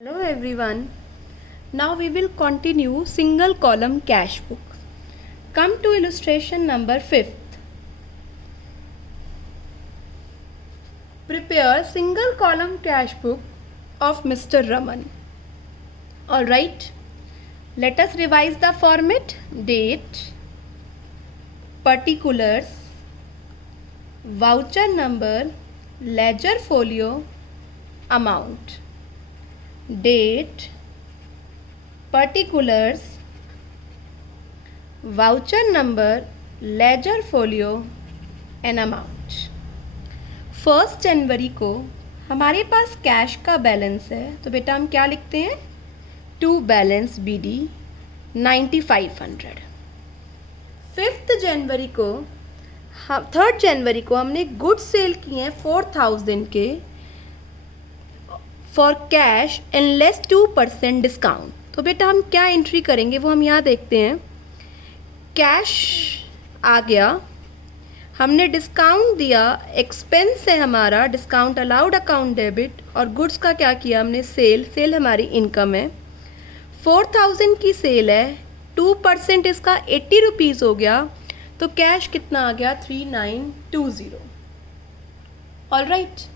Hello everyone. Now we will continue single column cash book. Come to illustration number 5th. Prepare single column cash book of Mr. Raman. Alright. Let us revise the format. Date, particulars, voucher number, ledger folio, amount. Date, particulars, voucher number, ledger folio and amount. 1 जनवरी को हमारे पास cash का balance है, तो बेटा हम क्या लिखते हैं? To balance BD 9500. 5 जनवरी को 3 जनवरी को हमने गुड्स सेल किए हैं 4000 के for cash and less 2% discount. तो बेटा हम क्या एंट्री करेंगे वो हम यहाँ देखते हैं. कैश आ गया, हमने डिस्काउंट दिया, एक्सपेंस है हमारा, डिस्काउंट अलाउड अकाउंट डेबिट, और गुड्स का क्या किया हमने? सेल हमारी इनकम है. 4000 की सेल है, 2% इसका 80 रुपीज़ हो गया, तो कैश कितना आ गया? 3920. ऑलराइट.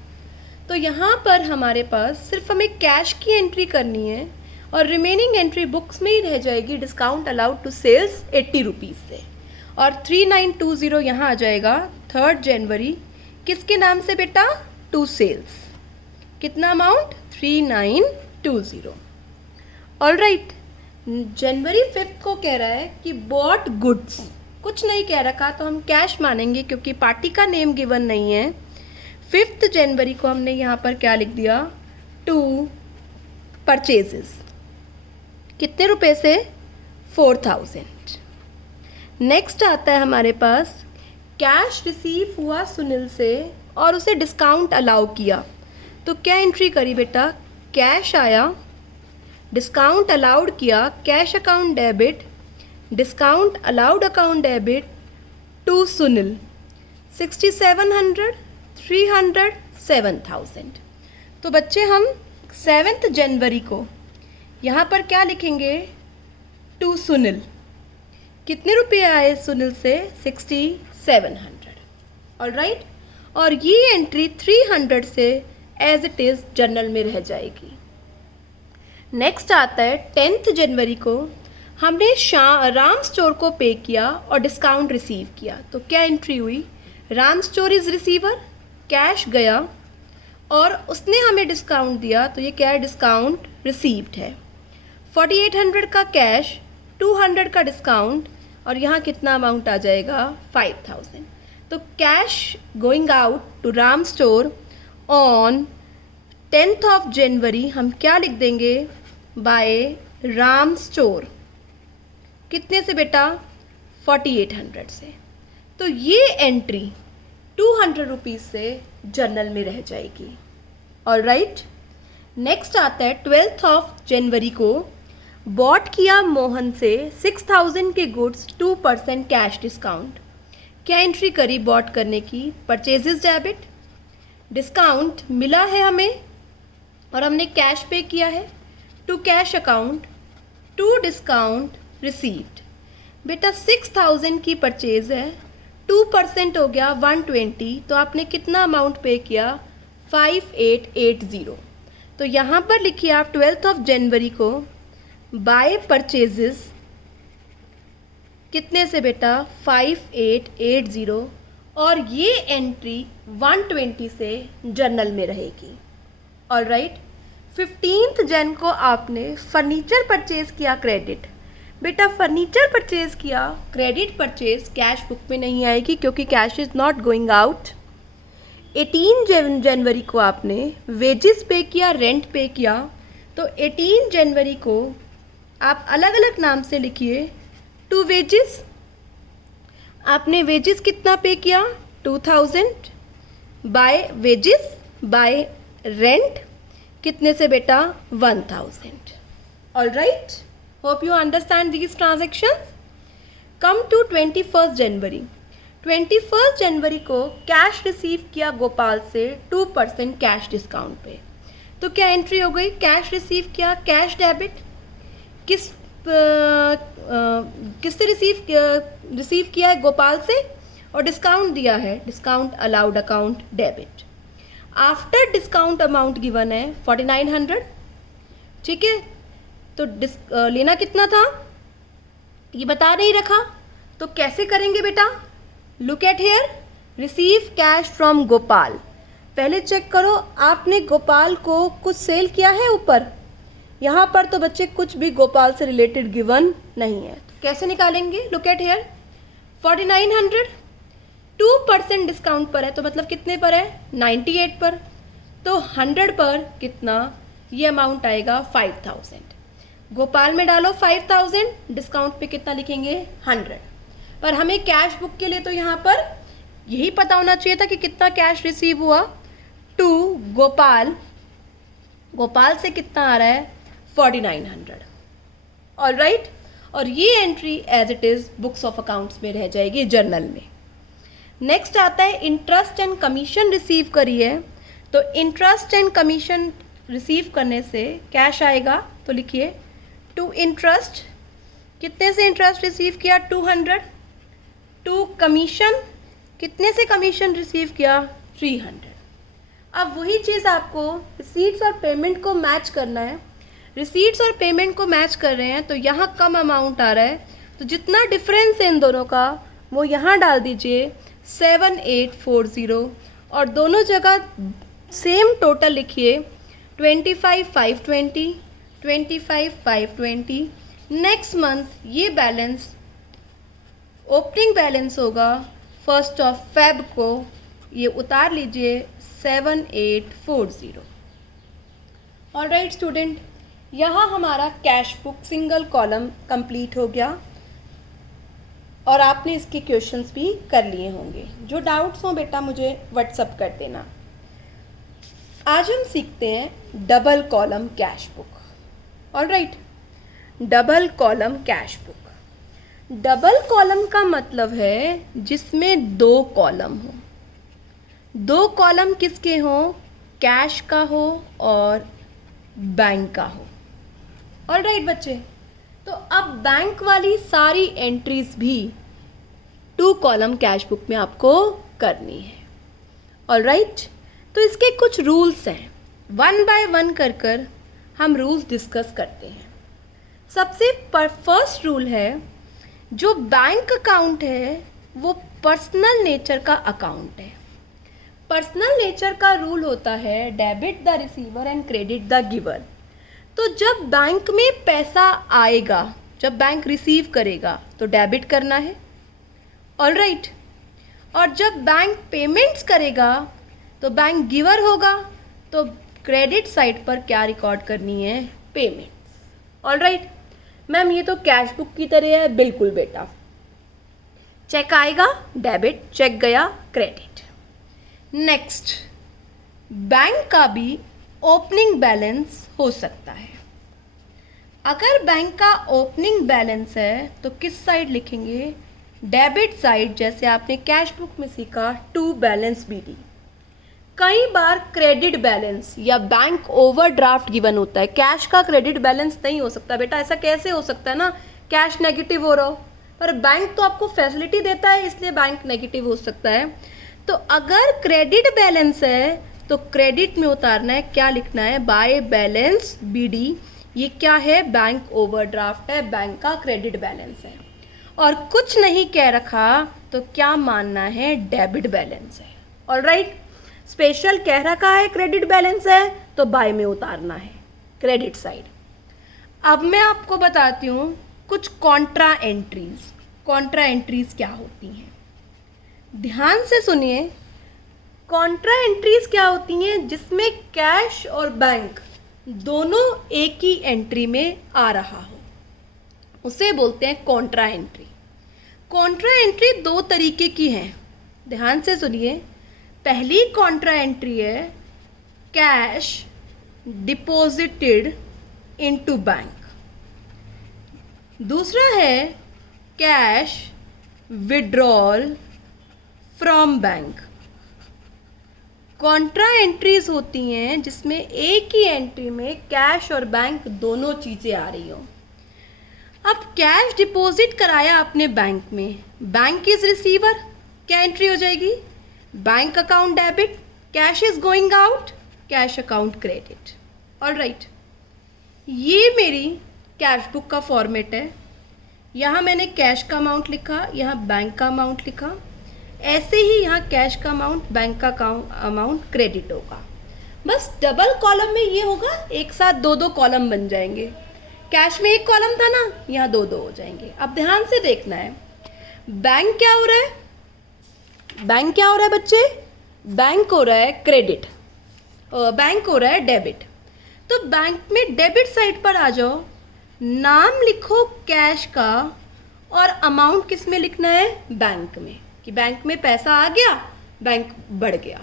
तो यहाँ पर हमारे पास सिर्फ हमें कैश की एंट्री करनी है और रिमेनिंग एंट्री बुक्स में ही रह जाएगी. Discount allowed to sales 80 rupees से, और 3920 यहाँ आ जाएगा 3 जनवरी. किसके नाम से बेटा? To sales. कितना अमाउंट? 3920. ऑलराइट. जनवरी 5 को कह रहा है कि बॉट गुड्स, कुछ नहीं कह रखा तो हम कैश मानेंगे क्योंकि पार्टी का नेम गिवन नहीं है. 5 जनवरी को हमने यहाँ पर क्या लिख दिया? To purchases. कितने रुपए से? 4000. नेक्स्ट आता है हमारे पास कैश रिसीव हुआ सुनील से और उसे डिस्काउंट अलाउ किया, तो क्या एंट्री करी बेटा? कैश आया, डिस्काउंट अलाउड किया, cash account debit, discount allowed account debit to Sunil. 6700, 300, 7000. तो बच्चे हम 7 जनवरी को यहाँ पर क्या लिखेंगे? टू सुनील. कितने रुपए आए सुनील से? 6700. ऑलराइट. और ये एंट्री 300 से एज इट इज़ जर्नल में रह जाएगी. नेक्स्ट आता है 10 जनवरी को हमने राम स्टोर को पे किया और डिस्काउंट रिसीव किया, तो क्या एंट्री हुई? Ram store is receiver. Cash गया और उसने हमें डिस्काउंट दिया, तो ये क्या है? डिस्काउंट रिसीव्ड है. 4800 का कैश, 200 का डिस्काउंट, और यहाँ कितना अमाउंट आ जाएगा? 5000. तो cash going out to Ram store on 10th of January हम क्या लिख देंगे? By Ram store. कितने से बेटा? 4800 से. तो ये एंट्री 200 रुपीज़ से जर्नल में रह जाएगी. ऑलराइट. नेक्स्ट आता है 12th ऑफ जनवरी को बॉट किया मोहन से 6000 के गुड्स 2% कैश डिस्काउंट. क्या एंट्री करी बॉट करने की? Purchases debit. डिस्काउंट मिला है हमें और हमने कैश पे किया है, to cash account, to discount received. बेटा 6000 की परचेज है, 2% हो गया 120, तो आपने कितना अमाउंट पे किया? 5880. तो यहाँ पर लिखिए आप 12th ऑफ जनवरी को बाय परचेजेस कितने से बेटा? 5880, और ये एंट्री 120 से जर्नल में रहेगी. ऑलराइट. 15th जन को आपने फर्नीचर परचेज किया क्रेडिट. बेटा फर्नीचर परचेज किया, क्रेडिट परचेज कैश बुक में नहीं आएगी क्योंकि cash is not going out. 18 जनवरी को आपने वेजेस पे किया, रेंट पे किया, तो 18 जनवरी को आप अलग अलग नाम से लिखिए. टू वेजेस, आपने वेजेस कितना पे किया? 2000. बाय वेजेस, बाय रेंट कितने से बेटा? 1000. Alright. Hope you understand these transactions. Come to 21st January. 21st जनवरी को कैश रिसीव किया गोपाल से 2% कैश डिस्काउंट पे. तो क्या एंट्री हो गई, कैश रिसीव किया, कैश डेबिट, किससे रिसीव किया है, गोपाल से, और डिस्काउंट दिया है, discount allowed account debit. After discount amount given है 4900, ठीक है। तो लेना कितना था ये बता नहीं रखा, तो कैसे करेंगे बेटा, look at here, receive cash from Gopal. पहले चेक करो आपने गोपाल को कुछ सेल किया है ऊपर, यहाँ पर तो बच्चे कुछ भी गोपाल से रिलेटेड गिवन नहीं है, तो कैसे निकालेंगे, लुक एट हियर, 4900 2% डिस्काउंट पर है, तो मतलब कितने पर है, 98 पर, तो 100 पर कितना, ये अमाउंट आएगा 5000। गोपाल में डालो 5000, डिस्काउंट पे कितना लिखेंगे 100, पर हमें कैश बुक के लिए तो यहाँ पर यही पता होना चाहिए था कि कितना कैश रिसीव हुआ, टू गोपाल, गोपाल से कितना आ रहा है 4900, ऑल राइट। और ये entry as it is books of accounts में रह जाएगी जर्नल में। नेक्स्ट आता है इंटरेस्ट एंड कमीशन रिसीव करी है, तो इंटरेस्ट एंड कमीशन रिसीव करने से कैश आएगा, तो लिखिए टू इंटरेस्ट, कितने से इंटरेस्ट रिसीव किया 200, टू कमीशन, कितने से कमीशन रिसीव किया 300। अब वही चीज़ आपको रिसीट्स और पेमेंट को मैच करना है, रिसीट्स और पेमेंट को मैच कर रहे हैं, तो यहाँ कम अमाउंट आ रहा है, तो जितना डिफरेंस है इन दोनों का वो यहाँ डाल दीजिए 7840, और दोनों जगह सेम टोटल लिखिए 25,520, 25,520। नेक्स्ट मंथ ये बैलेंस ओपनिंग बैलेंस होगा 1 फेब को, ये उतार लीजिए 7840। ऑल राइट स्टूडेंट, यहाँ हमारा cash book single column complete हो गया और आपने इसके क्वेश्चंस भी कर लिए होंगे। जो डाउट्स हों बेटा मुझे व्हाट्सअप कर देना। आज हम सीखते हैं double column cash book. All right, double column cash book. Double column का मतलब है जिसमें 2 कॉलम हो। 2 कॉलम किसके हों, कैश का हो और बैंक का हो। ऑल राइट बच्चे, तो अब बैंक वाली सारी एंट्रीज भी 2 कॉलम कैश बुक में आपको करनी है। ऑल राइट, तो इसके कुछ रूल्स हैं, 1 बाय 1 कर हम रूल्स डिस्कस करते हैं। सबसे फर्स्ट रूल है, जो बैंक अकाउंट है वो पर्सनल नेचर का अकाउंट है। पर्सनल नेचर का रूल होता है debit the receiver and credit the giver. तो जब बैंक में पैसा आएगा, जब बैंक रिसीव करेगा तो डेबिट करना है, ऑल राइट। और जब बैंक पेमेंट्स करेगा तो बैंक गिवर होगा, तो क्रेडिट साइड पर क्या रिकॉर्ड करनी है, पेमेंट्स। ऑल राइट मैम, ये तो कैश बुक की तरह है। बिल्कुल बेटा, चेक आएगा डेबिट, चेक गया क्रेडिट। नेक्स्ट, बैंक का भी ओपनिंग बैलेंस हो सकता है। अगर बैंक का ओपनिंग बैलेंस है तो किस साइड लिखेंगे, डेबिट साइड, जैसे आपने कैश बुक में सीखा टू बैलेंस बीडी। कई बार क्रेडिट बैलेंस या बैंक ओवरड्राफ्ट गिवन होता है, कैश का क्रेडिट बैलेंस नहीं हो सकता बेटा। ऐसा कैसे हो सकता है ना, कैश नेगेटिव हो रहा हो, पर बैंक तो आपको फैसिलिटी देता है इसलिए बैंक नेगेटिव हो सकता है। तो अगर क्रेडिट बैलेंस है तो क्रेडिट में उतारना है, क्या लिखना है, बाय बैलेंस बीडी। ये क्या है, बैंक ओवरड्राफ्ट है, बैंक का क्रेडिट बैलेंस है। और कुछ नहीं कह रखा तो क्या मानना है, डेबिट बैलेंस है। ऑल राइट, स्पेशल कह रखा है क्रेडिट बैलेंस है तो बाय में उतारना है, क्रेडिट साइड। अब मैं आपको बताती हूँ कुछ कॉन्ट्रा एंट्रीज। कॉन्ट्रा एंट्रीज क्या होती हैं, ध्यान से सुनिए। कॉन्ट्रा एंट्रीज क्या होती हैं, जिसमें कैश और बैंक दोनों एक ही एंट्री में आ रहा हो, उसे बोलते हैं कॉन्ट्रा एंट्री। कॉन्ट्रा एंट्री 2 तरीके की हैं, ध्यान से सुनिए। पहली कॉन्ट्रा एंट्री है कैश डिपॉजिटेड इनटू बैंक, दूसरा है cash withdrawal from bank. Contra entries होती हैं जिसमें एक ही एंट्री में कैश और बैंक दोनों चीज़ें आ रही हो। अब कैश डिपॉजिट कराया आपने बैंक में, बैंक इज रिसीवर, क्या एंट्री हो जाएगी? Bank account debit, cash is going out, cash account credit. Alright, ये मेरी कैश बुक का फॉर्मेट है। यहाँ मैंने कैश का अमाउंट लिखा, यहाँ बैंक का अमाउंट लिखा। ऐसे ही यहाँ कैश का अमाउंट, बैंक का अमाउंट क्रेडिट होगा। बस डबल कॉलम में ये होगा, एक साथ दो दो कॉलम बन जाएंगे। कैश में एक कॉलम था ना, यहाँ दो दो हो जाएंगे। अब ध्यान से देखना है, बैंक क्या हो रहा है? बैंक क्या हो रहा है बच्चे? बैंक हो रहा है क्रेडिट, बैंक हो रहा है डेबिट। तो बैंक में डेबिट साइड पर आ जाओ, नाम लिखो कैश का और अमाउंट किस में लिखना है? बैंक में, कि बैंक में पैसा आ गया, बैंक बढ़ गया,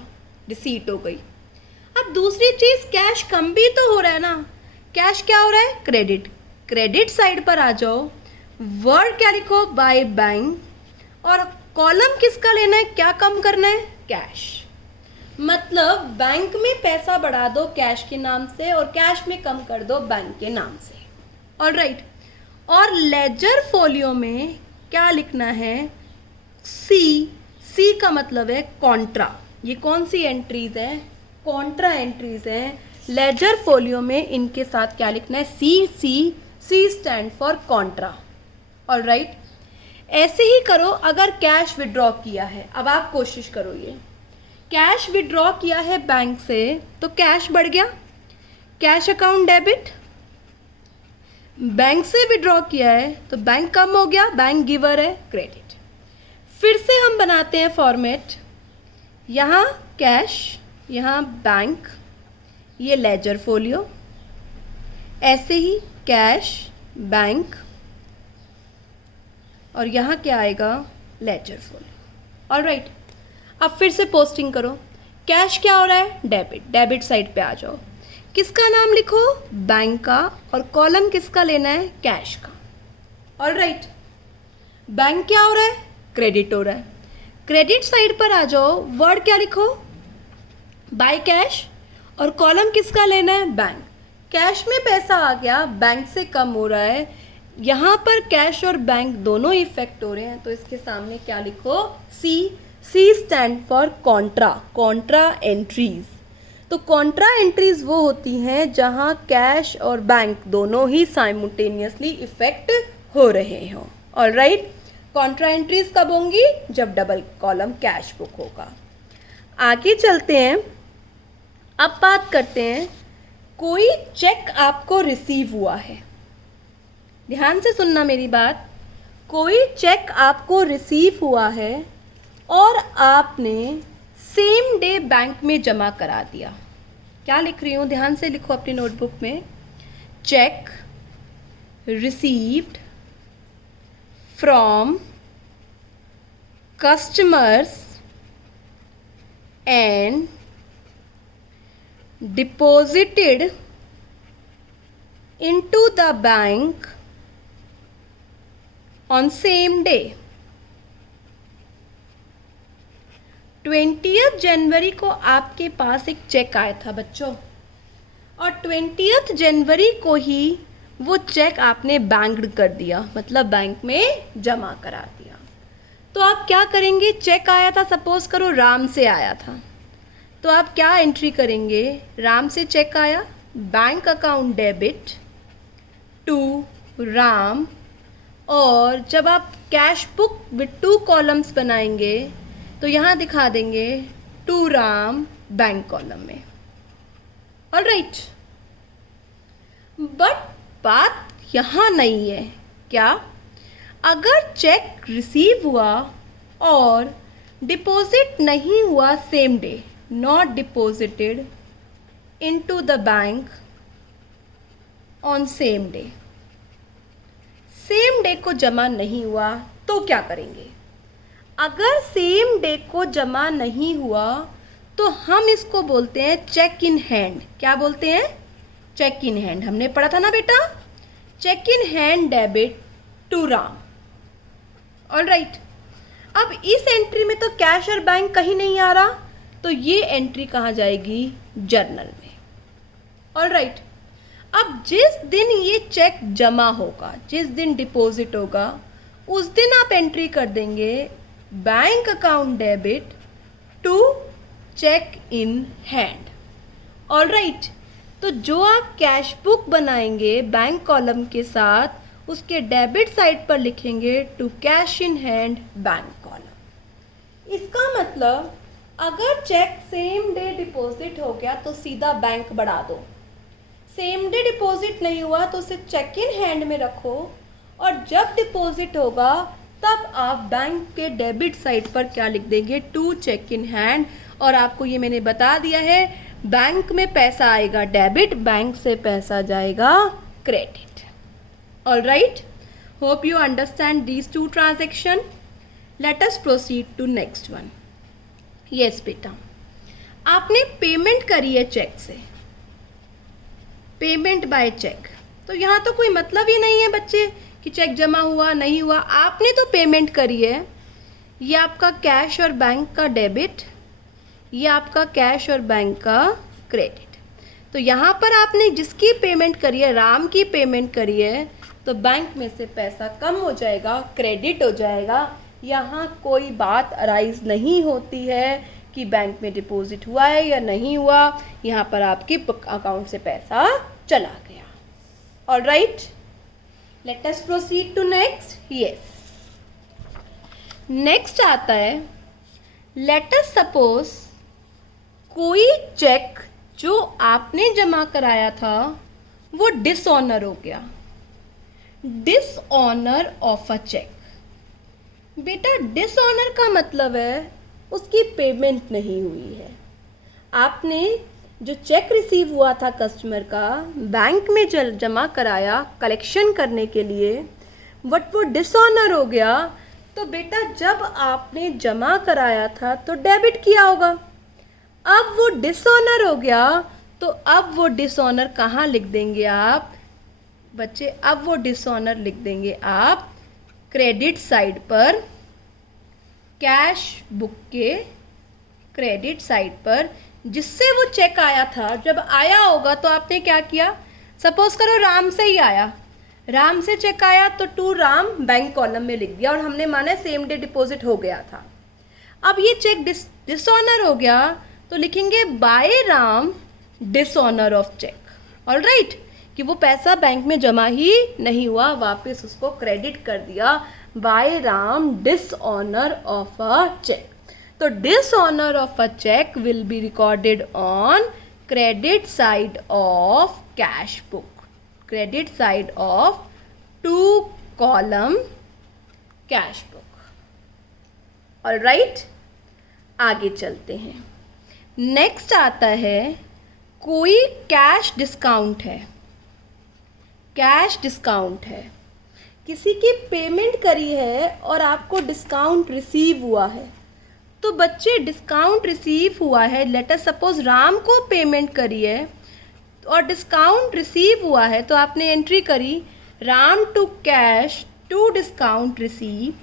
रिसीट हो गई। अब दूसरी चीज़, कैश कम भी तो हो रहा है ना, कैश क्या हो रहा है? क्रेडिट। क्रेडिट साइड पर आ जाओ, वर्ड क्या लिखो? बाय बैंक, और कॉलम किसका लेना है? क्या कम करना है? कैश। मतलब बैंक में पैसा बढ़ा दो कैश के नाम से और कैश में कम कर दो बैंक के नाम से। ऑलराइट, और लेजर फोलियो में क्या लिखना है? सी का मतलब है कॉन्ट्रा। ये कौन सी एंट्रीज है? कॉन्ट्रा एंट्रीज हैं। लेजर फोलियो में इनके साथ क्या लिखना है? सी स्टैंड फॉर कॉन्ट्रा। ऑलराइट, ऐसे ही करो अगर कैश विड्रॉ किया है। अब आप कोशिश करो, ये कैश विड्रॉ किया है बैंक से तो कैश बढ़ गया, कैश अकाउंट डेबिट। बैंक से विड्रॉ किया है तो बैंक कम हो गया, बैंक गिवर है, क्रेडिट। फिर से हम बनाते हैं फॉर्मेट, यहाँ कैश, यहाँ बैंक, ये लेजर फोलियो, ऐसे ही कैश, बैंक, और यहाँ क्या आएगा? Ledger folio. ऑलराइट, अब फिर से पोस्टिंग करो। कैश क्या हो रहा है? डेबिट। डेबिट साइड पे आ जाओ, किसका नाम लिखो? बैंक का, और कॉलम किसका लेना है? कैश का। ऑलराइट, बैंक क्या हो रहा है? क्रेडिट हो रहा है। क्रेडिट साइड पर आ जाओ, वर्ड क्या लिखो? बाय कैश, और कॉलम किसका लेना है? बैंक। कैश में पैसा आ गया, बैंक से कम हो रहा है, यहाँ पर कैश और बैंक दोनों इफेक्ट हो रहे हैं, तो इसके सामने क्या लिखो? C stand for contra, contra entries. तो कॉन्ट्रा एंट्रीज वो होती हैं जहाँ कैश और बैंक दोनों ही साइमल्टेनियसली इफेक्ट हो रहे हों। ऑलराइट, कॉन्ट्रा एंट्रीज कब होंगी? जब डबल कॉलम कैश बुक होगा। आगे चलते हैं, अब बात करते हैं, कोई चेक आपको रिसीव हुआ है। ध्यान से सुनना मेरी बात, कोई चेक आपको रिसीव हुआ है और आपने सेम डे बैंक में जमा करा दिया। क्या लिख रही हूँ? ध्यान से लिखो अपनी नोटबुक में, check received from customers and deposited into the bank on same day। 20th जनवरी को आपके पास एक चेक आया था बच्चों, और 20th जनवरी को ही वो चेक आपने बैंक कर दिया, मतलब बैंक में जमा करा दिया। तो आप क्या करेंगे? चेक आया था, सपोज करो राम से आया था, तो आप क्या एंट्री करेंगे? राम से चेक आया, bank account debit to Ram, और जब आप कैश बुक विद 2 कॉलम्स बनाएंगे तो यहाँ दिखा देंगे टू राम बैंक कॉलम में। ऑलराइट, बट बात यहाँ नहीं है। क्या? अगर चेक रिसीव हुआ और डिपॉजिट नहीं हुआ same day, not deposited into the bank on same day, same day को जमा नहीं हुआ तो क्या करेंगे? अगर सेम डे को जमा नहीं हुआ तो हम इसको बोलते हैं चेक इन हैंड। क्या बोलते हैं? Cheque in hand. हमने पढ़ा था ना बेटा, cheque in hand debit to Ram. Alright, अब इस एंट्री में तो कैश और बैंक कहीं नहीं आ रहा, तो ये एंट्री कहाँ जाएगी? जर्नल में। ऑलराइट, अब जिस दिन ये चेक जमा होगा, जिस दिन डिपॉजिट होगा, उस दिन आप एंट्री कर देंगे bank account debit to cheque in hand. Alright, तो जो आप कैश बुक बनाएंगे बैंक कॉलम के साथ, उसके डेबिट साइड पर लिखेंगे to cash in hand bank column. इसका मतलब अगर चेक सेम डे डिपॉजिट हो गया तो सीधा बैंक बढ़ा दो, सेम डे डिपॉजिट नहीं हुआ तो उसे चेक इन हैंड में रखो, और जब डिपॉजिट होगा तब आप बैंक के डेबिट साइड पर क्या लिख देंगे? To cheque in hand. और आपको ये मैंने बता दिया है, बैंक में पैसा आएगा डेबिट, बैंक से पैसा जाएगा credit. Alright, hope you understand these two transaction. Let us proceed to next one. Yes बेटा, आपने पेमेंट करी है चेक से, पेमेंट बाय चेक, तो यहाँ तो कोई मतलब ही नहीं है बच्चे कि चेक जमा हुआ नहीं हुआ, आपने तो पेमेंट करी है। ये आपका कैश और बैंक का डेबिट, ये आपका कैश और बैंक का क्रेडिट। तो यहाँ पर आपने जिसकी पेमेंट करी है, राम की पेमेंट करी है, तो बैंक में से पैसा कम हो जाएगा, क्रेडिट हो जाएगा। यहाँ कोई बात अराइज नहीं होती है कि बैंक में डिपॉजिट हुआ है या नहीं हुआ, यहाँ पर आपके अकाउंट से पैसा चला गया। Alright, let us proceed to next. Yes, next आता है, लेट अस सपोज कोई चेक जो आपने जमा कराया था वो डिसऑनर हो गया। डिसऑनर ऑफ अ चेक, बेटा डिसऑनर का मतलब है उसकी पेमेंट नहीं हुई है। आपने जो चेक रिसीव हुआ था कस्टमर का, बैंक में जमा कराया कलेक्शन करने के लिए, बट वो डिसऑनर हो गया। तो बेटा जब आपने जमा कराया था तो डेबिट किया होगा, अब वो डिसऑनर हो गया, तो अब वो डिसऑनर कहाँ लिख देंगे आप बच्चे? अब वो डिसऑनर लिख देंगे आप क्रेडिट साइड पर, कैश बुक के क्रेडिट साइड पर, जिससे वो चेक आया था। जब आया होगा तो आपने क्या किया? सपोज करो राम से ही आया, राम से चेक आया तो टू राम बैंक कॉलम में लिख दिया, और हमने माना सेम डे डिपॉजिट हो गया था। अब ये चेक डिसऑनर हो गया तो लिखेंगे by Ram dishonour of cheque. Alright, कि वो पैसा बैंक में जमा ही नहीं हुआ, वापस उसको क्रेडिट कर दिया by Ram dishonour of a cheque. तो dishonour of a cheque will be recorded on credit side of cash book, credit side of two column cash book. Alright, आगे चलते हैं। नेक्स्ट आता है, कोई कैश डिस्काउंट है, कैश डिस्काउंट है, किसी की पेमेंट करी है और आपको डिस्काउंट रिसीव हुआ है। तो बच्चे डिस्काउंट रिसीव हुआ है, लेट अस सपोज राम को पेमेंट करी है और डिस्काउंट रिसीव हुआ है, तो आपने एंट्री करी Ram to cash to discount receive.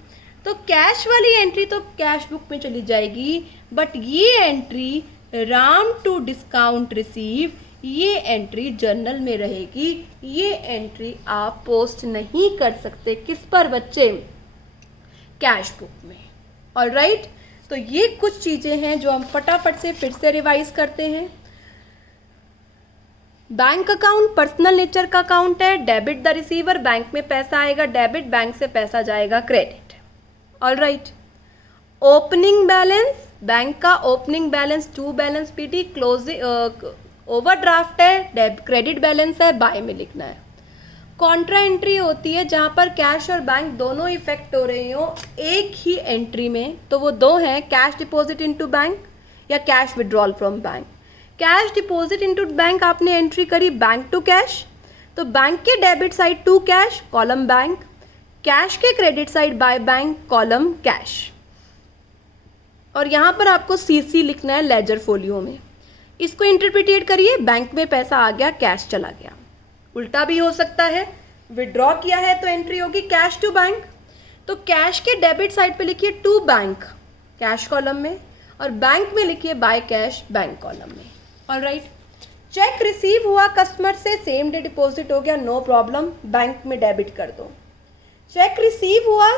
तो कैश वाली एंट्री तो कैश बुक में चली जाएगी, बट ये entry Ram to discount receive, ये एंट्री जर्नल में रहेगी। ये एंट्री आप पोस्ट नहीं कर सकते, किस पर बच्चे? कैश बुक में। ऑलराइट, तो ये कुछ चीज़ें हैं जो हम फटाफट से फिर से रिवाइज करते हैं। बैंक अकाउंट पर्सनल नेचर का अकाउंट है, डेबिट द रिसीवर, बैंक में पैसा आएगा डेबिट, बैंक से पैसा जाएगा credit. Alright, opening balance, bank का opening balance to balance PT, closing overdraft है, क्रेडिट बैलेंस है, बाय में लिखना है। कॉन्ट्रा एंट्री होती है जहाँ पर कैश और बैंक दोनों इफेक्ट हो रहे हो एक ही एंट्री में, तो वो दो हैं, कैश डिपॉजिट इनटू बैंक या cash withdrawal from bank. Cash deposit into bank आपने एंट्री करी बैंक टू कैश, तो बैंक के debit side to cash column bank, cash के credit side by bank column cash. और यहाँ पर आपको सीसी लिखना है लेजर फोलियो में। इसको इंटरप्रिटेट करिए, बैंक में पैसा आ गया, कैश चला गया। उल्टा भी हो सकता है, विड्रॉ किया है तो एंट्री होगी कैश टू बैंक, तो कैश के डेबिट साइड पे लिखिए टू बैंक कैश कॉलम में, और बैंक में लिखिए बाय कैश बैंक कॉलम में। ऑलराइट, चेक रिसीव हुआ कस्टमर से, सेम डे डिपॉजिट हो गया, नो प्रॉब्लम, बैंक में डेबिट कर दो। चेक रिसीव हुआ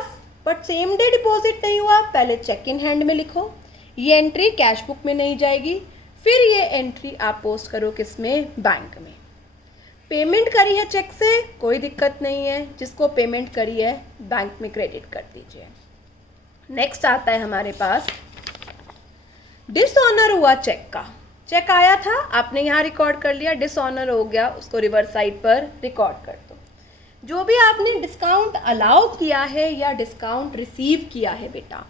बट सेम डे डिपॉजिट नहीं हुआ, पहले चेक इन हैंड में लिखो, ये एंट्री कैश बुक में नहीं जाएगी, फिर ये एंट्री आप पोस्ट करो किस में, बैंक में। पेमेंट करी है चेक से, कोई दिक्कत नहीं है, जिसको पेमेंट करी है बैंक में क्रेडिट कर दीजिए। नेक्स्ट आता है हमारे पास डिसऑनर हुआ चेक का। चेक आया था, आपने यहाँ रिकॉर्ड कर लिया, डिसऑनर हो गया, उसको रिवर्स साइड पर रिकॉर्ड कर दो। जो भी आपने डिस्काउंट अलाउ किया है या डिस्काउंट रिसीव किया है बेटा,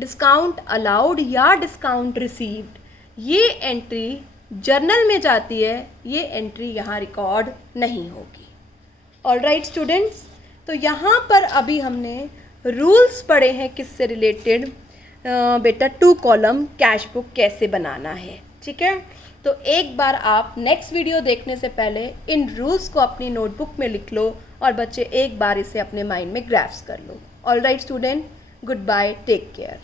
डिस्काउंट अलाउड या डिस्काउंट रिसीव्ड, ये एंट्री जर्नल में जाती है, ये एंट्री यहाँ रिकॉर्ड नहीं होगी। ऑलराइट स्टूडेंट्स, तो यहाँ पर अभी हमने रूल्स पढ़े हैं किससे रिलेटेड, बेटा 2 कॉलम कैश बुक कैसे बनाना है, ठीक है। तो एक बार आप नेक्स्ट वीडियो देखने से पहले इन रूल्स को अपनी नोटबुक में लिख लो और बच्चे एक बार इसे अपने माइंड में ग्रैस्प कर लो। Alright student, good bye, take care.